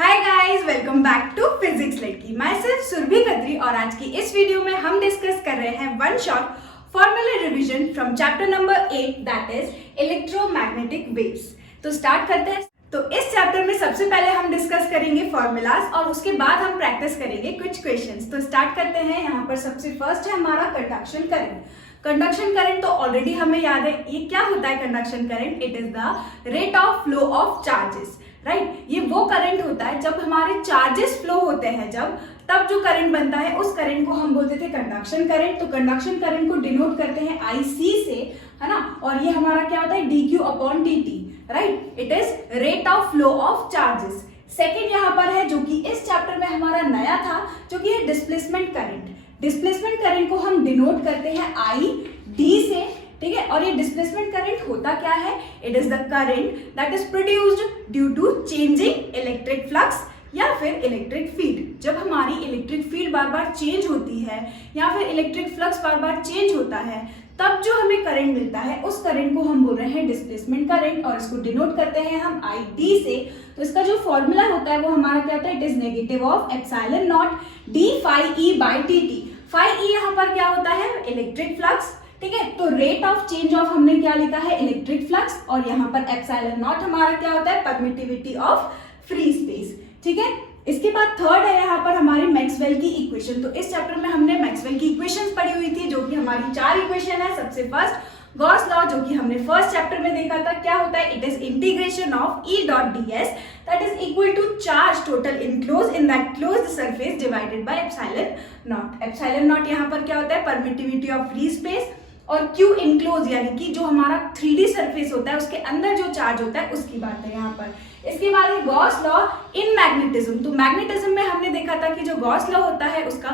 Hi guys, welcome back to physics लड़की। मैं सिर्फ सुरभि खत्री और आज की इस वीडियो में हम डिस्कस कर रहे हैं one shot formula revision from chapter number 8 that is electromagnetic waves. तो स्टार्ट करते हैं। तो इस चैप्टर में सबसे पहले हम डिस्कस करेंगे फॉर्मूलाज और उसके बाद हम प्रैक्टिस करेंगे कुछ क्वेश्चंस। तो स्टार्ट करते हैं। यहाँ पर सबसे फर्स्ट है हमारा कंडक्शन करंट। कंडक्शन करंट तो ऑलरेडी हमें याद है, ये क्या होता है conduction current? It is the rate of flow of charges, right. ये वो करंट होता है जब हमारे चार्जेस फ्लो होते हैं, तब जो करंट बनता है उस करंट को हम बोलते थे कंडक्शन करंट। तो कंडक्शन करंट को डिनोट करते हैं IC से, है ना। और ये हमारा क्या होता है? dq upon dt, right. It is rate of flow of charges. Second यहाँ पर है जो कि इस चैप्टर में हमारा नया था, जो कि है डिस्प्लेसमेंट करंट। डिस्प्लेसमेंट करंट को हम डिनोट करते हैं ID से, ठीक है। और ये डिस्प्लेसमेंट करंट होता क्या है? It is the current that is produced due to changing electric flux या फिर इलेक्ट्रिक फील्ड। जब हमारी इलेक्ट्रिक फील्ड बार बार चेंज होती है या फिर इलेक्ट्रिक फ्लक्स बार बार चेंज होता है, तब जो हमें करंट मिलता है उस करंट को हम बोल रहे हैं डिस्प्लेसमेंट करंट और इसको डिनोट करते हैं हम ID से। तो इसका जो फॉर्मूला होता है वो हमारा क्या होता है? It is negative of epsilon not d phi e by dt। phi e यहाँ पर क्या होता है? इलेक्ट्रिक फ्लक्स, ठीक है। तो रेट ऑफ चेंज ऑफ हमने क्या लिखा है? Electric flux. और यहाँ पर एप्सिलॉन नॉट हमारा क्या होता है? परमिटिविटी ऑफ फ्री स्पेस, ठीक है। इसके बाद थर्ड है यहाँ पर हमारी मैक्सवेल की इक्वेशन। तो इस चैप्टर में हमने मैक्सवेल की इक्वेशंस पढ़ी हुई थी, जो कि हमारी 4 इक्वेशन है। सबसे फर्स्ट गॉस लॉ, जो कि हमने फर्स्ट चैप्टर में देखा था। क्या होता है? It is integration of E dot ds that is equal to charge total enclose in that closed surface divided by epsilon naught. Epsilon naught यहाँ पर क्या होता है? Permittivity of free space. और Q इनक्लोज यानी कि जो हमारा 3D सरफेस होता है उसके अंदर जो चार्ज होता है उसकी बात है यहाँ पर। इसके बाद है गॉस लॉ इन मैग्नेटिज्म। तो मैग्नेटिज्म में हमने देखा था कि जो गॉस लॉ होता है उसका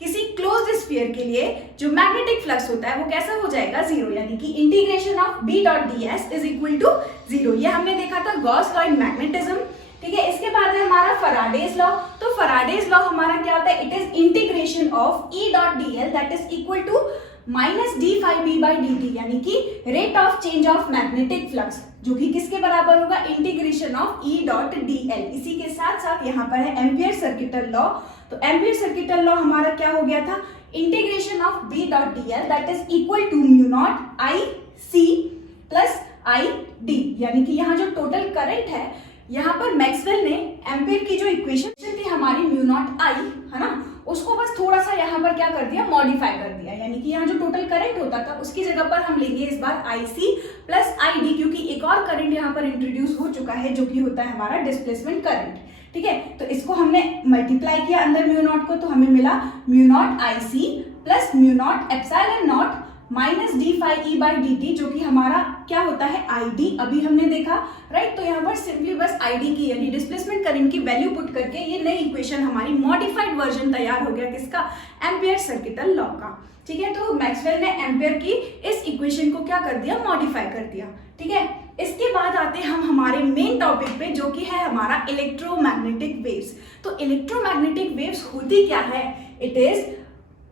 किसी क्लोज्ड स्फीयर के लिए जो मैग्नेटिक फ्लक्स होता है वो कैसा हो जाएगा? 0, यानी कि integration of B dot ds is equal to 0। ये हमने देखा था गॉस लॉ इन मैग्नेटिज्म, ठीक है। इसके बाद है हमारा फैराडेज लॉ। तो फैराडेज लॉ हमारा क्या होता है? It is integration of E dot dl that is equal to minus d phi b by dt, यानी कि rate of change of magnetic flux, जो कि किसके बराबर होगा? Integration of E dot dl। इसी के साथ साथ यहाँ पर है एम्पियर सर्किटल लॉ। तो एम्पियर सर्किटल लॉ हमारा क्या हो गया था? Integration of B dot dl that is equal to mu naught IC plus ID, यानी कि यहाँ जो टोटल करंट है, यहाँ पर मैक्सवेल ने एम्पियर की जो इक्वेशन थी हमारी म्यू नॉट I, है ना, उसको बस थोड़ा सा यहाँ पर क्या कर दिया? मॉडिफाई कर दिया। यानी कि यहाँ जो टोटल करंट होता था उसकी जगह पर हम लेंगे इस बार IC प्लस ID, क्योंकि एक और करंट यहाँ पर इंट्रोड्यूस हो चुका है जो कि होता है हमारा डिस्प्लेसमेंट करंट, ठीक है। तो इसको हमने मल्टीप्लाई किया अंदर म्यू नॉट को, तो हमें मिला mu naught IC plus mu naught epsilon not minus d phi e by dt, जो कि हमारा क्या होता है? ID अभी हमने देखा, राइट। तो यहाँ पर सिंपली बस ID की यानी डिस्प्लेसमेंट करंट की वैल्यू पुट करके ये नई इक्वेशन हमारी मॉडिफाइड वर्जन तैयार हो गया। किसका? एम्पियर सर्किटल लॉ का, ठीक है। तो मैक्सवेल ने एम्पियर की इस इक्वेशन को क्या कर दिया? मॉडिफाई कर दिया, ठीक है। इसके बाद आते हैं हम हमारे मेन टॉपिक पे, जो कि है हमारा इलेक्ट्रोमैग्नेटिक वेव्स। तो इलेक्ट्रोमैग्नेटिक वेव्स होती क्या है? It is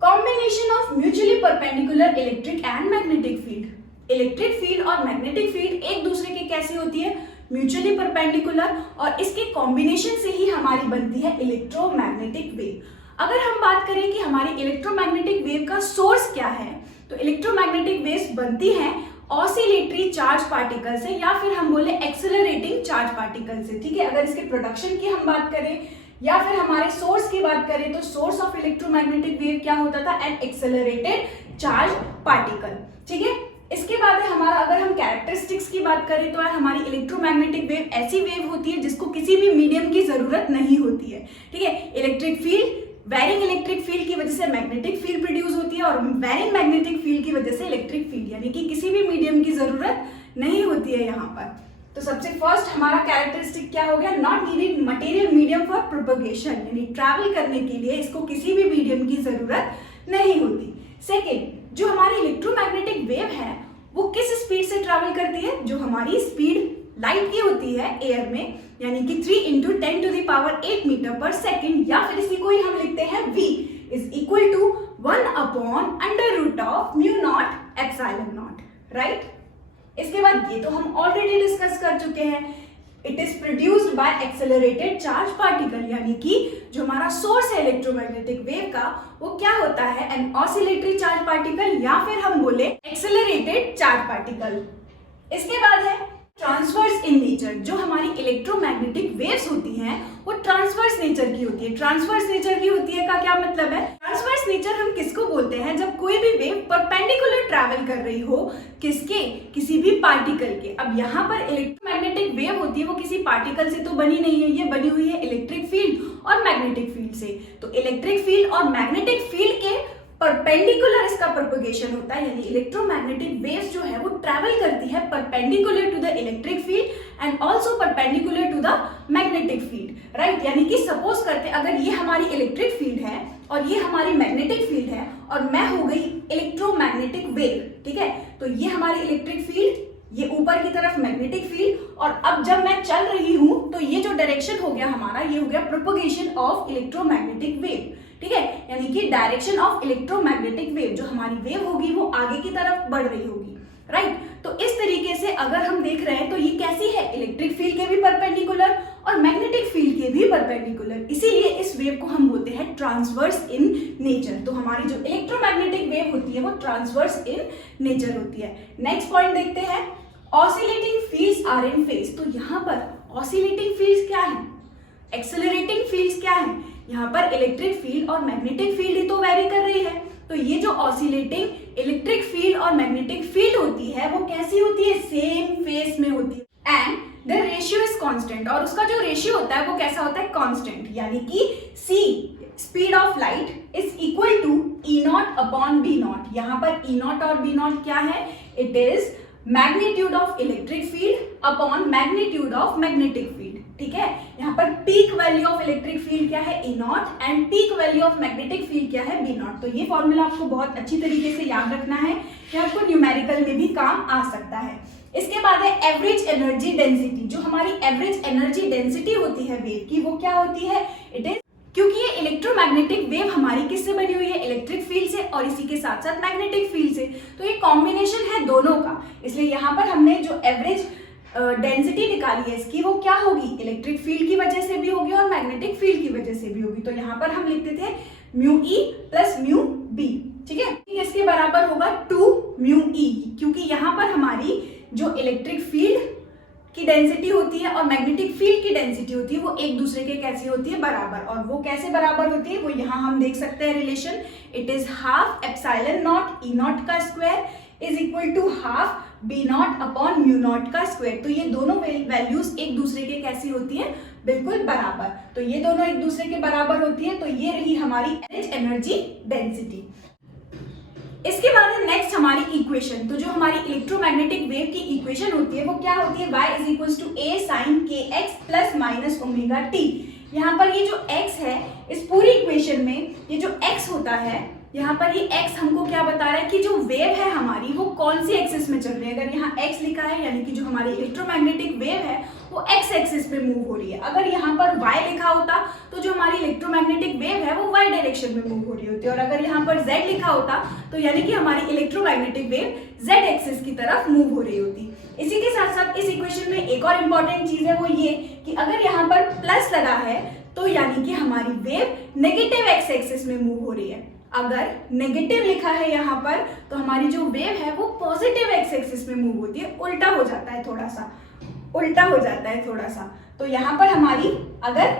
combination of mutually perpendicular electric and magnetic field. Electric field और मैग्नेटिक फील्ड एक दूसरे के कैसी होती है? म्यूचुअली परपेंडिकुलर, और इसके कॉम्बिनेशन से ही हमारी बनती है इलेक्ट्रोमैग्नेटिक वेव। अगर हम बात करें कि हमारी इलेक्ट्रोमैग्नेटिक वेव का सोर्स क्या है, तो इलेक्ट्रोमैग्नेटिक वेव्स बनती हैं ऑसिलेटरी चार्ज पार्टिकल से या फिर हम बोले एक्सेलरेटिंग चार्ज पार्टिकल से, ठीक है। अगर इसके प्रोडक्शन की हम बात करें या फिर हमारे सोर्स की बात करें, तो सोर्स ऑफ इलेक्ट्रोमैग्नेटिक वेव क्या होता था? एन एक्सेलरेटेड चार्ज पार्टिकल, ठीक है। इसके बाद है हमारा, अगर हम कैरेक्टरिस्टिक्स की बात करें तो हमारी इलेक्ट्रोमैग्नेटिक वेव ऐसी वेव होती है जिसको किसी भी मीडियम की जरूरत नहीं होती है, ठीक है। Electric field, varying electric field की वजह से मैग्नेटिक फील्ड प्रोड्यूस होती है, और वेरिंग मैग्नेटिक फील्ड की वजह से इलेक्ट्रिक फील्ड, यानी कि किसी भी मीडियम की जरूरत नहीं होती है यहाँ पर। तो सबसे फर्स्ट हमारा कैरेक्टरिस्टिक क्या हो गया? Not needed material medium for propagation, यानी ट्रैवल करने के लिए इसको किसी भी मीडियम की जरूरत नहीं होती। सेकेंड, जो हमारी इलेक्ट्रोमैग्नेटिक वेव है वो किस स्पीड से ट्रैवल करती है? जो हमारी स्पीड लाइट की होती है एयर में, यानी कि 3 × 10⁸ मीटर पर सेकेंड, या फिर इसी को ही हम लिखते हैं V is equal to 1/√of mu naught epsilon naught, right. इसके बाद ये तो हम ऑलरेडी डिस्कस कर चुके हैं। It is produced by accelerated charge particle, यानी कि जो हमारा सोर्स है इलेक्ट्रोमैग्नेटिक वेव का वो क्या होता है, एन ऑसिलेटरी चार्ज पार्टिकल या फिर हम बोले एक्सेलरेटेड चार्ज पार्टिकल। इसके बाद है ट्रांसवर्स इन नेचर। जो हमारी इलेक्ट्रोमैग्नेटिक वेव्स होती हैं वो ट्रांसवर्स नेचर की होती है। ट्रांसवर्स नेचर की होती है का क्या मतलब है, ट्रांसवर्स नेचर हम किसको बोलते हैं, जब कोई भी वेव परपेंडिकुलर ट्रैवल कर रही हो किसके, किसी भी पार्टिकल के। अब यहाँ पर इलेक्ट्रोमैग्नेटिक वेव होती है वो किसी पार्टिकल से तो बनी नहीं है, ये बनी हुई है इलेक्ट्रिक फील्ड और मैग्नेटिक फील्ड से। तो इलेक्ट्रिक फील्ड और मैग्नेटिक फील्ड के परपेंडिकुलर इसका प्रोपगेशन होता है, यानी इलेक्ट्रोमैग्नेटिक वेव्स जो है वो ट्रैवल करती है perpendicular to the electric field and also perpendicular to the magnetic field, right. यानी कि सपोज करते हैं अगर ये हमारी इलेक्ट्रिक फील्ड है और ये हमारी मैग्नेटिक फील्ड है और मैं हो गई इलेक्ट्रोमैग्नेटिक वेव, ठीक है, तो ये हमारी इलेक्ट्रिक फील्ड, ये ऊपर की तरफ मैग्नेटिक फील्ड, और अब जब मैं चल रही हूं तो ये जो डायरेक्शन हो गया हमारा, ये हो गया प्रोपगेशन ऑफ इलेक्ट्रोमैग्नेटिक वेव, ठीक है, यानी कि डायरेक्शन ऑफ इलेक्ट्रोमैग्नेटिक वेव, जो हमारी वेव होगी वो आगे की तरफ बढ़ रही होगी, राइट। तो इस तरीके से अगर हम देख रहे हैं तो ये कैसी है, इलेक्ट्रिक फील्ड के भी परपेंडिकुलर और मैग्नेटिक फील्ड के भी परपेंडिकुलर, इसीलिए इस वेव को हम बोलते हैं ट्रांसवर्स इन नेचर। तो हमारी जो इलेक्ट्रोमैग्नेटिक वेव होती है वो ट्रांसवर्स इन नेचर होती है। नेक्स्ट पॉइंट देखते हैं, oscillating fields are in phase. तो यहाँ पर ऑसिलेटिंग फील्ड्स क्या है, एक्सेलरेटिंग फील्ड्स क्या है, यहाँ पर इलेक्ट्रिक फील्ड और मैग्नेटिक फील्ड ही तो वेरी कर रही है। तो ये जो ऑसिलेटिंग इलेक्ट्रिक फील्ड और मैग्नेटिक फील्ड होती है वो कैसी होती है, सेम फेस में होती है and the ratio is constant, और उसका जो रेशियो होता है वो कैसा होता है, कांस्टेंट, यानी कि c speed of light is equal to E naught upon B naught. यहाँ पर ई नॉट और बी नॉट क्या है, it is magnitude of electric field upon magnitude of magnetic field, ठीक है। यहाँ पर peak value of electric field क्या है, E naught, and peak value of magnetic field क्या है, बी नॉट। तो ये फॉर्मूला आपको बहुत अच्छी तरीके से याद रखना है, कि आपको न्यूमेरिकल में भी काम आ सकता है। इसके बाद है एवरेज एनर्जी डेंसिटी। जो हमारी एवरेज एनर्जी डेंसिटी होती है वेव की वो क्या होती है, इट इज, क्योंकि ये इलेक्ट्रोमैग्नेटिक वेव हमारी किससे बनी हुई है, इलेक्ट्रिक फील्ड से और इसी के साथ साथ मैग्नेटिक फील्ड से, तो ये कॉम्बिनेशन है दोनों का, इसलिए यहाँ पर हमने जो एवरेज डेंसिटी निकाली है इसकी वो क्या होगी, इलेक्ट्रिक फील्ड की वजह से भी होगी और मैग्नेटिक फील्ड की वजह से भी होगी। तो यहाँ पर हम लिखते थे mu E plus mu B, ठीक है, इसके बराबर होगा 2 म्यू ई, क्योंकि यहाँ पर हमारी जो इलेक्ट्रिक फील्ड की डेंसिटी होती है और मैग्नेटिक फील्ड की डेंसिटी होती है वो एक दूसरे के कैसी होती है, बराबर। और वो कैसे बराबर होती है वो यहाँ हम देख सकते हैं relation, it is half epsilon naught E naught का square is equal to half B naught upon mu naught का स्क्वायर। तो ये दोनों वैल्यूज एक दूसरे के कैसी होती है, बिल्कुल बराबर। तो ये दोनों एक दूसरे के बराबर होती है, तो ये रही हमारी एवरेज एनर्जी डेंसिटी। इसके बाद है नेक्स्ट हमारी इक्वेशन। तो जो हमारी इलेक्ट्रोमैग्नेटिक वेव की इक्वेशन होती है वो क्या होती है, y is equal to a sine के x plus minus omega t. यहाँ पर ये जो x है इस पूरी इक्वेशन में ये जो x होता है, यहाँ पर ये x हमको क्या बता रहा है कि जो वेव है हमारी वो कौन सी एक्सिस में चल रही है। अगर यहाँ x लिखा है यानी कि जो हमारी इलेक्ट्रोमैग्नेटिक वेव है वो x एक्सिस पे मूव हो रही है। अगर यहाँ पर y लिखा होता तो जो हमारी इलेक्ट्रोमैग्नेटिक वेव है वो y डायरेक्शन में मूव हो रही होती है, और अगर यहाँ पर z लिखा होता तो यानी कि हमारी इलेक्ट्रोमैग्नेटिक वेव z एक्सिस की तरफ मूव हो रही होती। इसी के साथ साथ इस इक्वेशन में एक और इम्पॉर्टेंट चीज है वो ये कि अगर यहाँ पर प्लस लगा है तो यानी कि हमारी वेव नेगेटिव x एक्सिस में मूव हो रही है। अगर नेगेटिव लिखा है यहाँ पर तो हमारी जो वेव है वो पॉजिटिव एक्स एक्सिस में मूव होती है, उल्टा हो जाता है थोड़ा सा, उल्टा हो जाता है थोड़ा सा। तो यहाँ पर हमारी अगर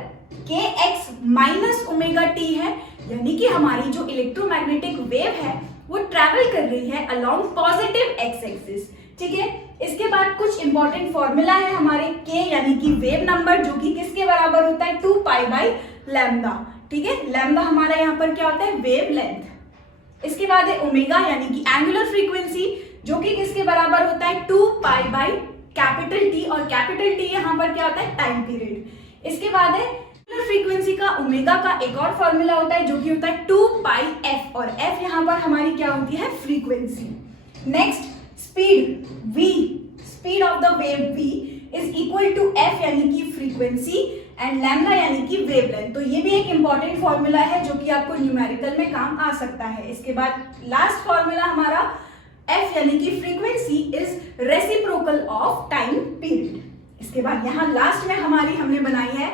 के एक्स माइनस ओमेगा टी है यानी कि हमारी जो इलेक्ट्रोमैग्नेटिक वेव है वो ट्रैवल कर रही है अलोंग पॉजिटिव एक्स एक्सिस, ठीक है। इसके बाद कुछ इंपॉर्टेंट फॉर्मूला है हमारे के यानी कि वेव नंबर, जो कि किसके बराबर होता है, 2 पाई बाई लैम्डा, ठीक है। लैम्डा हमारा यहाँ पर क्या होता है, वेव लेंथ। इसके बाद है ओमेगा यानी कि एंगुलर फ्रीक्वेंसी, जो कि किसके बराबर होता है, 2 पाई बाई कैपिटल टी, और कैपिटल टी यहाँ पर क्या होता है, टाइम पीरियड। इसके बाद है एंगुलर फ्रीक्वेंसी का ओमेगा का एक और फॉर्मूला होता है जो कि होता है 2 पाई एफ, और एफ यहाँ पर हमारी क्या होती है, frequency. Next speed v, speed of the wave v is equal to f यानी कि फ्रीक्वेंसी एंड लैम्डा यानी कि वेवलेंथ। तो ये भी एक इंपॉर्टेंट फॉर्मूला है जो कि आपको न्यूमेरिकल में काम आ सकता है। इसके बाद लास्ट फॉर्मूला हमारा f यानी कि frequency is reciprocal of time period. इसके बाद यहाँ लास्ट में हमने बनाई है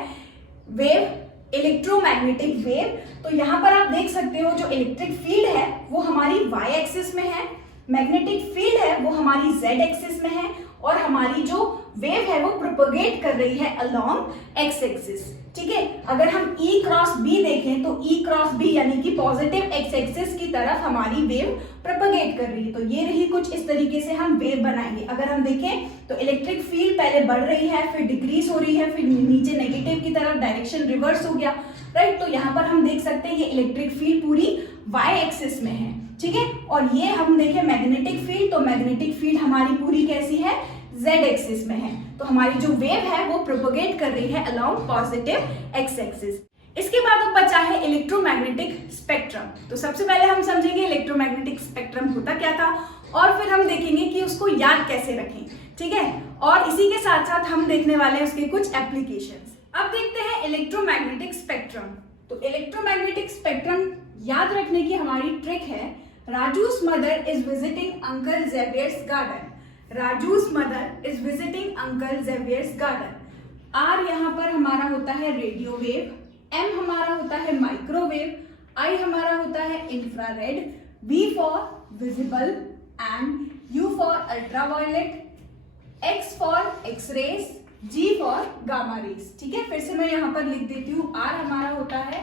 वेव, इलेक्ट्रोमैग्नेटिक वेव। तो यहाँ पर आप देख सकते हो जो इलेक्ट्रिक फील्ड है वो हमारी y एक्सिस में है, मैग्नेटिक फील्ड है वो हमारी z एक्सिस में है, और हमारी जो वेव है वो प्रोपगेट कर रही है अलोंग x एक्सिस। ठीक है, अगर हम E क्रॉस B देखें तो E क्रॉस B यानी कि पॉजिटिव x एक्सिस की तरफ हमारी वेव प्रोपगेट कर रही है। तो ये रही कुछ इस तरीके से हम वेव बनाएंगे। अगर हम देखें तो इलेक्ट्रिक फील्ड पहले बढ़ रही है, फिर डिक्रीज हो रही है, फिर नीचे नेगेटिव की तरफ डायरेक्शन रिवर्स हो गया, राइट। तो यहाँ पर हम देख सकते हैं ये इलेक्ट्रिक फील्ड पूरी y एक्सिस में है, ठीक है। और ये हम देखें मैग्नेटिक फील्ड, तो मैग्नेटिक फील्ड हमारी पूरी कैसी है, z एक्सिस में है। तो हमारी जो वेव है वो प्रोपगेट कर रही है अलोंग पॉजिटिव x एक्सिस। इसके बाद अब बचा है इलेक्ट्रोमैग्नेटिक स्पेक्ट्रम। तो सबसे पहले हम समझेंगे इलेक्ट्रोमैग्नेटिक स्पेक्ट्रम होता क्या था, और फिर हम देखेंगे कि उसको याद कैसे रखें, ठीक है। और इसी के साथ साथ हम देखने वाले हैं उसके कुछ एप्लीकेशंस। अब देखते हैं इलेक्ट्रोमैग्नेटिक स्पेक्ट्रम। तो इलेक्ट्रोमैग्नेटिक स्पेक्ट्रम याद रखने की हमारी ट्रिक है, Raju's mother is visiting uncle Xavier's garden. Raju's mother is visiting uncle Xavier's garden. R यहाँ पर हमारा होता है रेडियो वेव, एम हमारा होता है माइक्रोवेव, आई हमारा होता है infrared, V for visible and U for ultraviolet, X for X-rays, G for gamma rays. ठीक है, फिर से मैं यहाँ पर लिख देती हूँ। आर हमारा होता है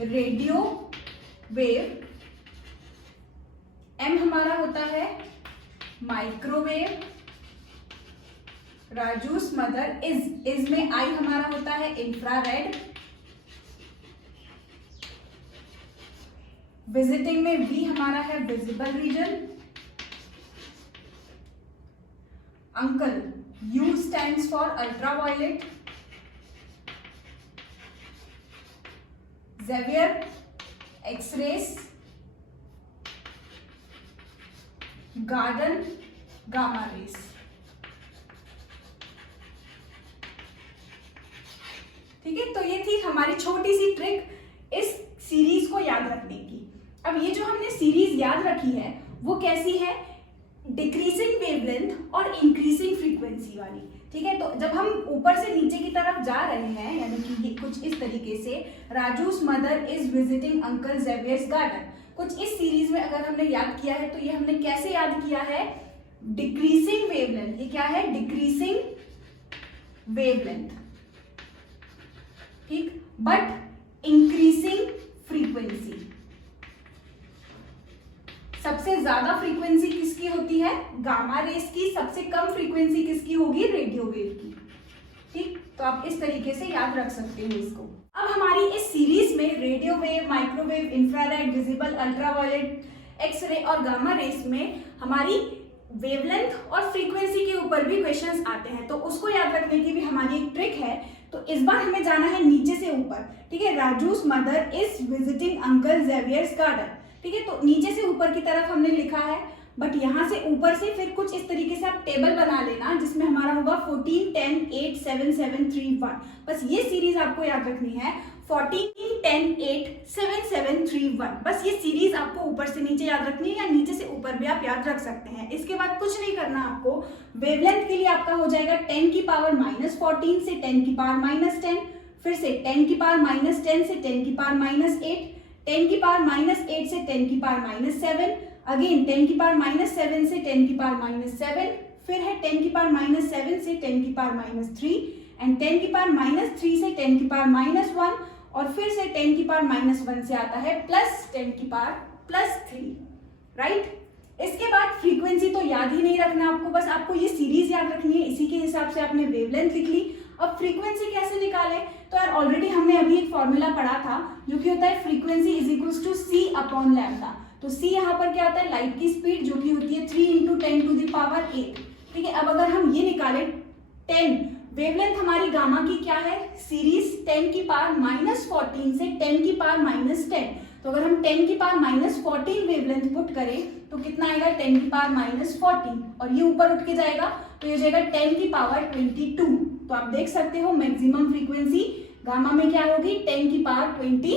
रेडियो वेव, एम हमारा होता है माइक्रोवेव, राजू's मदर इज में आई हमारा होता है इंफ्रारेड, विजिटिंग में वी हमारा है visible region, uncle U stands for ultraviolet, Xavier X-rays, garden gamma rays. ठीक है, तो ये थी हमारी छोटी सी ट्रिक इस सीरीज को याद रखने की। अब ये जो हमने सीरीज याद रखी है वो कैसी है, डिक्रीजिंग वेवलेंथ और इंक्रीजिंग फ्रीक्वेंसी वाली। ठीक है, तो जब हम ऊपर से नीचे की तरफ जा रहे हैं, यानी कि ये कुछ इस तरीके से, Raju's mother is visiting uncle Xavier's garden, कुछ इस सीरीज में अगर हमने याद किया है तो ये हमने कैसे याद किया है, डिक्रीजिंग वेवलेंथ। ये क्या है, डिक्रीजिंग वेवलेंथ, ठीक, बट इंक्रीजिंग फ्रीक्वेंसी। सबसे ज्यादा फ्रीक्वेंसी किसकी होती है, गामा रेस की, सबसे कम फ्रीक्वेंसी किसकी होगी, रेडियो वेव की। ठीक, तो आप इस तरीके से याद रख सकते हो इसको। अब हमारी इस सीरीज में radio wave, microwave, infrared, visible, ultraviolet, X-ray और गामा रेस में हमारी वेवलेंथ और फ्रीक्वेंसी के ऊपर भी क्वेश्चंस आते हैं, तो उसको याद रखने की भी हमारी एक ट्रिक है। तो इस बार हमें जाना है नीचे से ऊपर। ठीक है, Raju's mother is visiting uncle Xavier's garden. ठीक है, तो नीचे से ऊपर की तरफ हमने लिखा है, बट यहाँ से ऊपर से फिर कुछ इस तरीके से आप टेबल बना लेना जिसमें हमारा होगा 14, 10, 8, 7, 7, 3, 1। बस ये सीरीज आपको याद रखनी है, 14, 10, 8, 7, 7, 3, 1। बस ये सीरीज आपको ऊपर से नीचे याद रखनी है, या नीचे से ऊपर भी आप याद रख सकते हैं। इसके बाद कुछ नहीं करना आपको। वेवलेंथ के लिए आपका हो जाएगा 10 की पावर -14 से 10 की पावर -10, फिर से 10 की पावर -10 से 10 की पावर -8, 10 की पावर -8 से 10 की पावर -7, अगेन 10 की पावर -7 से 10 की पावर -7, फिर है 10 की पावर -7 से 10 की पावर -3, एंड 10 की पावर -3 से 10 की पावर -1, और फिर से 10 की पावर -1 से आता है प्लस 10 की पावर +3, राइट। इसके बाद फ्रीक्वेंसी तो याद ही नहीं रखना आपको, बस आपको ये सीरीज याद रखनी है। इसी के हिसाब से आपने वेवलेंथ लिख ली। अब फ्रीक्वेंसी कैसे निकाले, तो यार ऑलरेडी हमने अभी एक फॉर्मूला पढ़ा था जो कि होता है frequency is equals to c/λ। तो c यहाँ पर क्या होता है, लाइट की स्पीड जो कि होती है 3 × 10⁸। ठीक है, अब अगर हम ये निकाले 10, वेवलेंथ हमारी गामा की क्या है, सीरीज 10 की पावर -14 से 10 की पावर -10। तो अगर हम 10 की पावर -14 वेवलेंथ पुट करें तो कितना आएगा, 10 की पावर -14, और ये ऊपर उठ के जाएगा तो ये हो जाएगा 10 की पावर 22। तो आप देख सकते हो मैक्सिमम फ्रीक्वेंसी गामा में क्या होगी, 10 की पावर 22।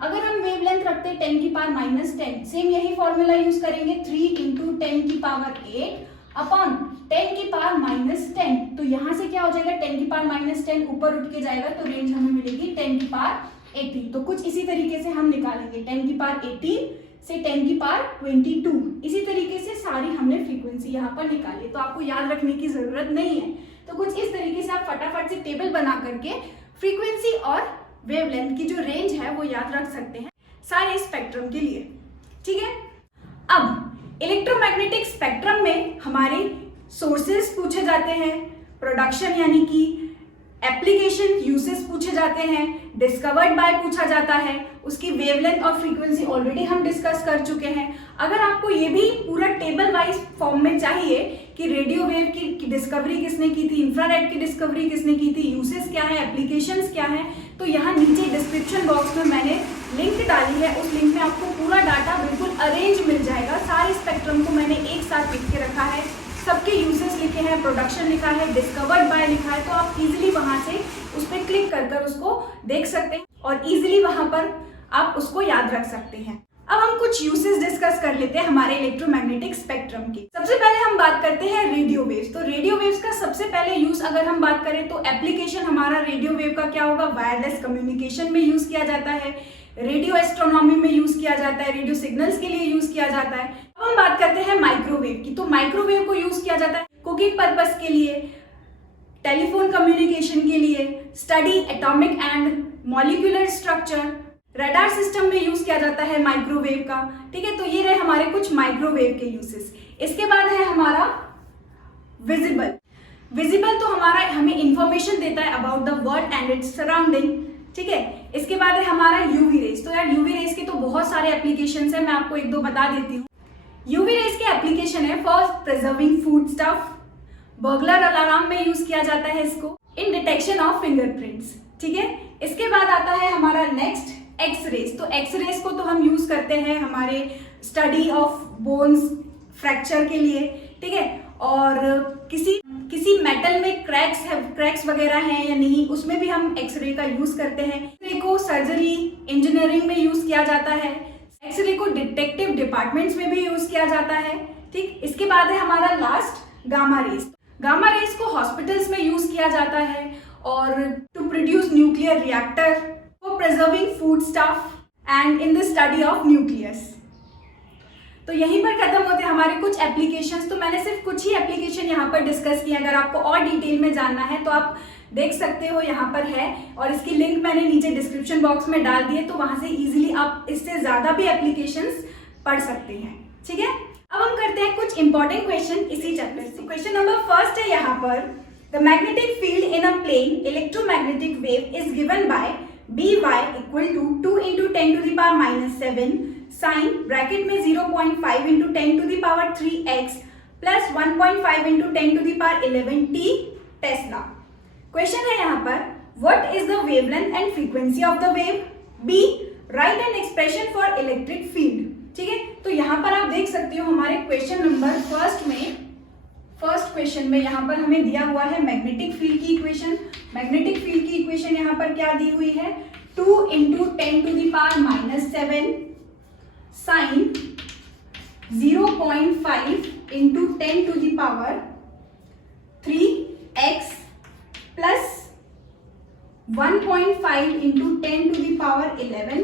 अगर हम वेवलेंथ रखते हैं 10 की पावर -10, सेम यही फॉर्मूला यूज करेंगे, 3 × 10 की पावर 8 अपॉन 10 की पावर -10, तो यहाँ से क्या हो जाएगा 10 की पावर -10 ऊपर उठ के जाएगा तो रेंज हमें मिलेगी 10 की पावर 18। तो कुछ इसी तरीके से हम निकालेंगे 10 की पावर 18 से 10 की पावर 22, इसी तरीके से सारी हमने फ्रीक्वेंसी यहाँ पर निकाली। तो आपको याद रखने की जरूरत नहीं है, तो कुछ इस तरीके से आप फटाफट से टेबल बना करके फ्रीक्वेंसी और वेवलेंथ की जो रेंज है वो याद रख सकते हैं सारे स्पेक्ट्रम के लिए, ठीक है। अब इलेक्ट्रोमैग्नेटिक स्पेक्ट्रम में हमारे सोर्सेस पूछे जाते हैं, प्रोडक्शन यानी कि एप्लीकेशन यूसेस पूछे जाते हैं, डिस्कवर्ड बाय पूछा जाता है, उसकी वेवलेंथ और फ्रीक्वेंसी ऑलरेडी हम डिस्कस कर चुके हैं। अगर आपको ये भी पूरा टेबल वाइज फॉर्म में चाहिए कि रेडियो वेव की डिस्कवरी किसने की थी, इंफ्रारेड की डिस्कवरी किसने की थी, यूसेस क्या है, एप्लीकेशंस क्या है, तो यहाँ नीचे डिस्क्रिप्शन बॉक्स में मैंने लिंक डाली है, उस लिंक में आपको पूरा डाटा बिल्कुल अरेंज मिल जाएगा। सारे स्पेक्ट्रम को मैंने एक साथ लिख के रखा है, सबके यूसेस लिखे हैं, प्रोडक्शन लिखा है, डिस्कवर्ड बाय लिखा है, तो आप इजीली वहां से उस पर क्लिक कर उसको देख सकते हैं और इजीली वहां पर आप उसको याद रख सकते हैं। अब हम कुछ यूसेस डिस्कस कर लेते हैं हमारे इलेक्ट्रोमैग्नेटिक स्पेक्ट्रम की। सबसे पहले हम बात करते हैं रेडियो वेव्स। तो रेडियो वेव्स का सबसे पहले यूज अगर हम बात करें तो एप्लीकेशन हमारा रेडियो वेव का क्या होगा, वायरलेस कम्युनिकेशन में यूज किया जाता है, रेडियो एस्ट्रोनॉमी में यूज किया जाता है, रेडियो सिग्नल्स के लिए यूज किया जाता है। अब हम बात करते हैं माइक्रोवेव की। तो माइक्रोवेव को यूज किया जाता है कुकिंग पर्पस के लिए, टेलीफोन कम्युनिकेशन के लिए, study atomic and molecular structure, radar system में यूज किया जाता है माइक्रोवेव का, ठीक है। तो ये रहे हमारे कुछ माइक्रोवेव के यूसेस। इसके बाद है हमारा विजिबल। विजिबल तो हमारा हमें इंफॉर्मेशन देता है about the world and its surrounding, ठीक है। इसके बाद है हमारा यूवी रेज। तो यार यूवी रेज के तो बहुत सारे एप्लीकेशंस है, मैं आपको एक दो बता देती हूँ। यूवी रेज के एप्लीकेशन है for preserving food stuff, burglar alarm में यूज किया जाता है इसको, इन डिटेक्शन ऑफ फिंगरप्रिंट्स, ठीक है। इसके बाद आता है हमारा नेक्स्ट एक्स रेज। तो एक्स रेज को तो हम यूज करते हैं हमारे स्टडी ऑफ बोन्स फ्रैक्चर के लिए, ठीक है। और किसी मेटल में क्रैक्स वगैरह हैं या नहीं, उसमें भी हम एक्सरे का यूज करते हैं। एक्सरे को सर्जरी इंजीनियरिंग में यूज किया जाता है, एक्सरे को डिटेक्टिव डिपार्टमेंट्स में भी यूज किया जाता है, ठीक। इसके बाद है हमारा last gamma rays. Gamma rays को हॉस्पिटल्स में यूज किया जाता है और to produce nuclear reactor, for preserving food stuff and in the study of nucleus. तो यहीं पर खत्म होते हैं हमारे कुछ एप्लीकेशंस। तो मैंने सिर्फ कुछ ही एप्लीकेशन यहाँ पर डिस्कस किया, अगर आपको और डिटेल में जानना है तो आप देख सकते हो, यहाँ पर है और इसकी लिंक मैंने नीचे डिस्क्रिप्शन बॉक्स में डाल दी है, तो वहां से इजीली आप इससे ज्यादा भी एप्लीकेशंस पढ़ सकते हैं, ठीक है। अब हम करते हैं कुछ इंपॉर्टेंट क्वेश्चन इसी चैप्टर से। क्वेश्चन नंबर फर्स्ट है यहाँ पर, the magnetic field in a plane electromagnetic wave is given by By equal to 2 into 10 to the power minus 7 sin bracket में 0.5 into 10 to the power 3x plus 1.5 into 10 to the power 11 t Tesla. Question है यहाँ पर, what is the wavelength and frequency of the wave? B, write an expression for electric field, ठीक है। तो यहाँ पर आप देख सकते हो हमारे क्वेश्चन नंबर फर्स्ट क्वेश्चन में यहाँ पर हमें दिया हुआ है मैग्नेटिक फील्ड की इक्वेशन। मैग्नेटिक फील्ड की इक्वेशन यहाँ पर क्या दी हुई है, 2 into 10 to the power minus 7 sin 0.5 into 10 to the power 3x plus 1.5 into 10 to the power 11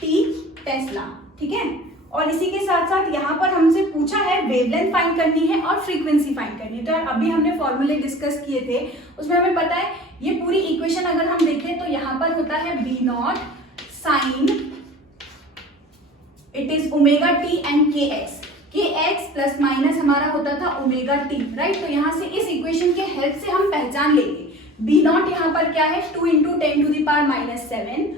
t Tesla, ठीक है। और इसी के साथ साथ यहाँ पर हमसे पूछा है वेवलेंथ फाइंड करनी है और फ्रीक्वेंसी फाइंड करनी है। तो यार अभी हमने फॉर्मूले डिस्कस किए थे, उसमें हमें पता है ये पूरी इक्वेशन अगर हम देखें तो यहाँ पर होता है B naught sine it is omega T and K x plus minus हमारा होता था ओमेगा टी, राइट। तो यहाँ से इस इक्वेशन के हेल्प से हम पहचान लेंगे बी नॉट यहाँ पर क्या है 2 into 10 to the power minus 7,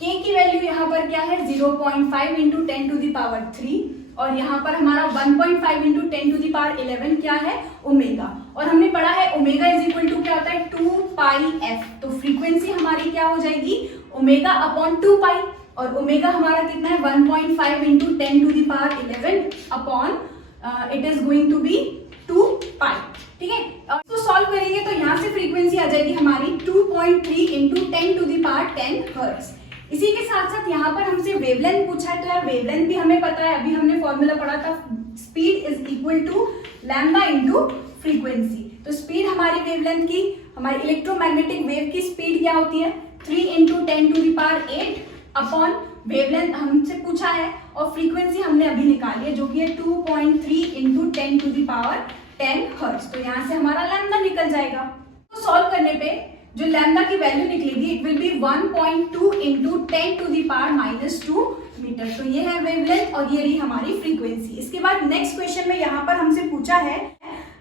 के की वैल्यू यहाँ पर क्या है 0.5 into 10 to the power 3 और यहाँ पर हमारा 1.5 into 10 to the power 11 क्या है ओमेगा। और हमने पढ़ा है ओमेगा इज इक्वल टू क्या होता है 2 पाई एफ। तो फ्रीक्वेंसी हमारी क्या हो जाएगी ओमेगा अपॉन 2 पाई और ओमेगा हमारा कितना है 1.5 into 10 to the power 11 upon it is going to be 2 pi, ठीक है। और इसको सॉल्व करेंगे तो यहाँ से फ्रीक्वेंसी आ जाएगी हमारी 2.3 into 10 to the power 10 hertz. इसी के साथ साथ यहाँ पर हमसे वेवलेंथ पूछा है, तो यार वेवलेंथ भी हमें पता है, अभी हमने फॉर्मूला पढ़ा था speed is equal to lambda into frequency. तो स्पीड हमारी वेवलेंथ की, हमारी इलेक्ट्रोमैग्नेटिक वेव की स्पीड क्या होती है 3 × 10⁸ अपॉन वेवलेंथ हमसे पूछा है और फ्रीक्वेंसी हमने अभी निकाली है जो कि है 2.3 × 10⁻10 हर्ट्ज। तो यहाँ से हमारा लैम्डा निकल जाएगा। तो सॉल्व करने पे जो लैम्डा की वैल्यू निकलेगी इट विल बी 1.2 × 10⁻2 मीटर। तो ये है वेवलेंथ और ये रही हमारी फ्रीक्वेंसी। इसके बाद नेक्स्ट क्वेश्चन में यहाँ पर हमसे पूछा है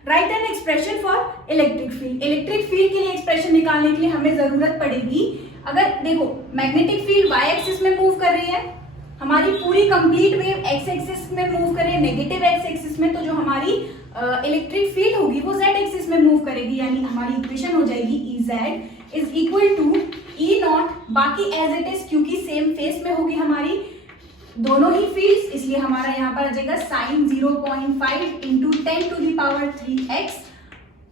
right an expression for electric field. Electric field के लिए एक्सप्रेशन निकालने के लिए हमें जरूरत पड़ेगी, अगर देखो मैग्नेटिक फील्ड वाई एक्सिस में मूव कर रही है, हमारी पूरी कंप्लीट वेव एक्स एक्सिस में मूव कर रही है नेगेटिव एक्स एक्सिस में, तो जो हमारी इलेक्ट्रिक फील्ड होगी वो जेड एक्सिस में मूव करेगी, यानी हमारी इक्वेशन हो जाएगी E Z is equal to E naught, बाकी एज इट इज क्योंकि सेम फेस में होगी हमारी दोनों ही फील्ड्स, इसलिए हमारा यहाँ पर आ जाएगा साइन 0.5 × 10⁻3x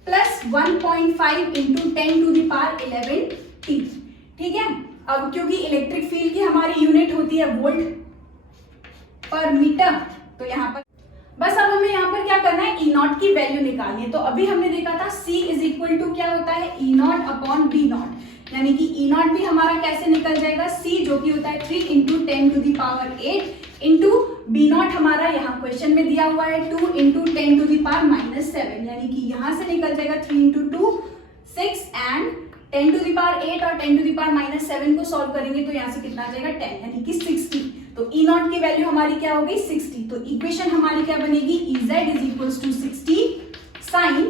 प्लस 1.5 × 10⁻11t। ठीक है, अब क्योंकि इलेक्ट्रिक फील्ड की हमारी यूनिट होती है वोल्ट पर मीटर, तो यहाँ पर बस अब हमें यहाँ पर क्या करना है ई नॉट की वैल्यू निकालनी है। तो अभी हमने देखा था C इज इक्वल टू क्या होता है E naught upon B not, यानी कि ई नॉट भी हमारा कैसे निकल जाएगा C जो कि होता है 3 × 10⁸ इंटू बी नॉट हमारा यहाँ क्वेश्चन में दिया हुआ है 2 × 10⁻7, यानी कि यहाँ से निकल जाएगा 3 × 2 6 एंड 10⁸ और 10⁻7 को सॉल्व करेंगे तो यहाँ से कितना आ जाएगा 10, यानी कि 60। तो ई नॉट की वैल्यू हमारी क्या होगी 60। तो इक्वेशन हमारी क्या बनेगी E Z is equals to 60 sine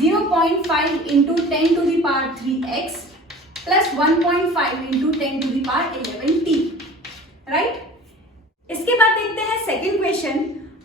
0.5 × 10⁻3x plus 1.5 × 10⁻11t, right. इसके बाद देखते हैं second question,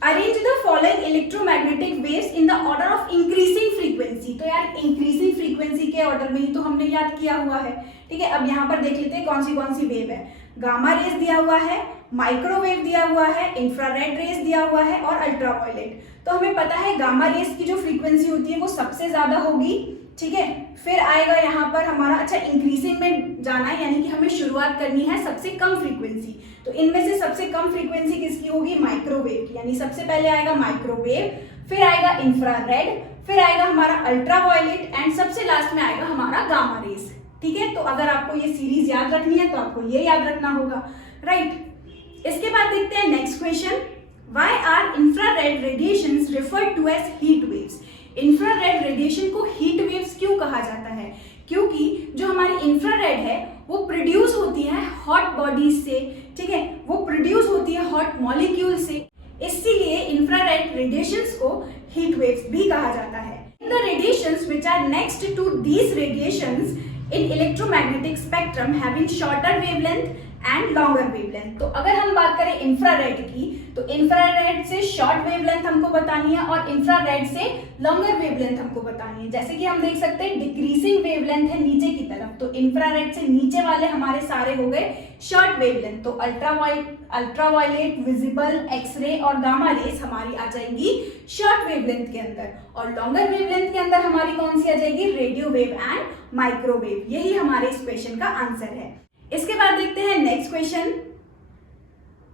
arrange the following electromagnetic waves in the order of increasing frequency. तो यार इंक्रीजिंग फ्रीक्वेंसी के ऑर्डर में ही तो हमने याद किया हुआ है। ठीक है, अब यहाँ पर देख लेते हैं कौन सी वेव है। गामा रेज दिया हुआ है, माइक्रोवेव दिया हुआ है, इंफ्रारेड रेज दिया हुआ है और अल्ट्रावायलेट। तो हमें पता है गामा रेज की जो फ्रीक्वेंसी होती है वो सबसे ज्यादा होगी। ठीक है, फिर आएगा यहाँ पर हमारा अच्छा इंक्रीजिंग में जाना है, यानी कि हमें शुरुआत करनी है सबसे कम फ्रीक्वेंसी। तो इनमें से सबसे कम फ्रीक्वेंसी किसकी होगी माइक्रोवेव की, यानी सबसे पहले आएगा माइक्रोवेव, फिर आएगा इंफ्रारेड, फिर आएगा हमारा अल्ट्रावायलेट एंड सबसे लास्ट में आएगा हमारा गामा रेज। ठीक है, तो अगर आपको ये सीरीज याद रखनी है तो आपको ये याद रखना होगा, राइट। इसके बाद देखते हैं next question, why are infrared radiations referred to as heat waves. Infrared radiation को हीट वेव्स क्यों कहा जाता है, क्योंकि जो हमारी इंफ्रारेड है वो प्रोड्यूस होती है हॉट बॉडीज से। ठीक है, वो प्रोड्यूस होती है हॉट मॉलिक्यूल से, इसीलिए इंफ्रारेड रेडिएशंस को हीट वेव्स भी कहा जाता है। The radiations which are next to these radiations in electromagnetic spectrum having shorter wavelength and longer wavelength। तो अगर हम बात करें इंफ्रारेड की, तो इंफ्रारेड से शॉर्ट वेवलेंथ हमको बतानी है और इंफ्रारेड से लॉन्गर वेवलेंथ हमको बतानी है। जैसे कि हम देख सकते हैं डिक्रीजिंग वेवलेंथ है नीचे की तरफ, तो इंफ्रारेड से नीचे वाले हमारे सारे हो गए शॉर्ट वेवलेंथ। तो अल्ट्रावायलेट, विजिबल, एक्सरे और गामा रेस हमारी आ जाएंगी शॉर्ट वेवलेंथ के अंदर, और लॉन्गर वेवलेंथ के अंदर हमारी कौन सी आ जाएगी रेडियो वेव एंड माइक्रोवेव। यही हमारे इस क्वेश्चन का आंसर है। इसके बाद देखते हैं next question,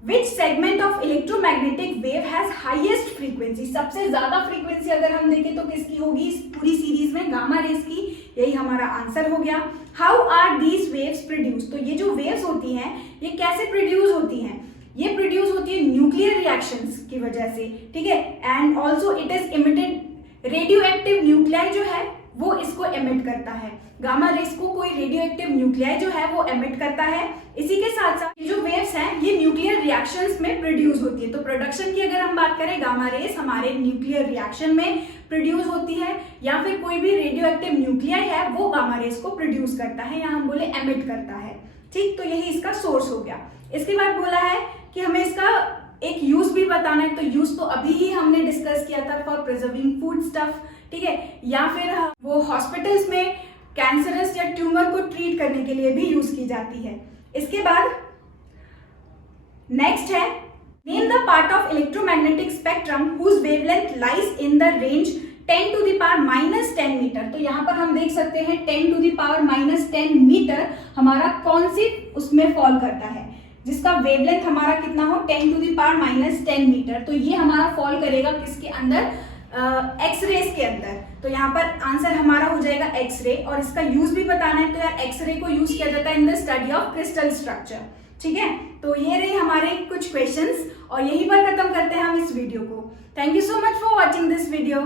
which segment of electromagnetic wave has highest frequency. सबसे ज्यादा फ्रीक्वेंसी अगर हम देखें तो किसकी होगी पूरी सीरीज में गामा रेस की, यही हमारा आंसर हो गया। How are these waves produce. तो ये जो वेव्स होती हैं ये कैसे प्रोड्यूस होती हैं, ये प्रोड्यूस होती है न्यूक्लियर रिएक्शंस की वजह से। ठीक है, and also it is emitted, radio active nuclei जो है वो इसको एमिट करता है। गामा रेस को कोई रेडियो एक्टिव न्यूक्लियाई जो है वो एमिट करता है। इसी के साथ साथ ये जो वेव्स हैं ये न्यूक्लियर रिएक्शंस में प्रोड्यूस होती है। तो प्रोडक्शन की अगर हम बात करें, गामा रेस हमारे न्यूक्लियर रिएक्शन में प्रोड्यूस होती है, या फिर कोई भी रेडियो एक्टिव न्यूक्लियाई है वो गामा रेस को प्रोड्यूस करता है, या हम बोले एमिट करता है। ठीक, तो यही इसका सोर्स हो गया। इसके बाद बोला है कि हमें इसका एक यूज भी बताना है, तो यूज तो अभी ही हमने डिस्कस किया था फॉर प्रिजर्विंग फूड स्टफ। ठीक है, या फिर वो हॉस्पिटल्स में कैंसरस या ट्यूमर को ट्रीट करने के लिए भी यूज की जाती है। इसके बाद नेक्स्ट है, name the part of electromagnetic spectrum whose wavelength lies in the range 10⁻⁻10 metre. तो यहाँ पर हम देख सकते हैं 10⁻⁻10 मीटर हमारा कौन सी उसमें फॉल करता है। जिसका वेवलेंथ हमारा कितना हो 10⁻⁻10 मीटर, तो ये हमारा फॉल करेगा किसके अंदर, एक्स रेज के अंदर। तो यहाँ पर आंसर हमारा हो जाएगा एक्स रे, और इसका यूज भी बताना है तो यार एक्स रे को यूज किया जाता है इन the study of crystal structure. ठीक है, तो ये रहे हमारे कुछ क्वेश्चंस और यहीं पर खत्म करते हैं हम इस वीडियो को। Thank you so much for watching this video.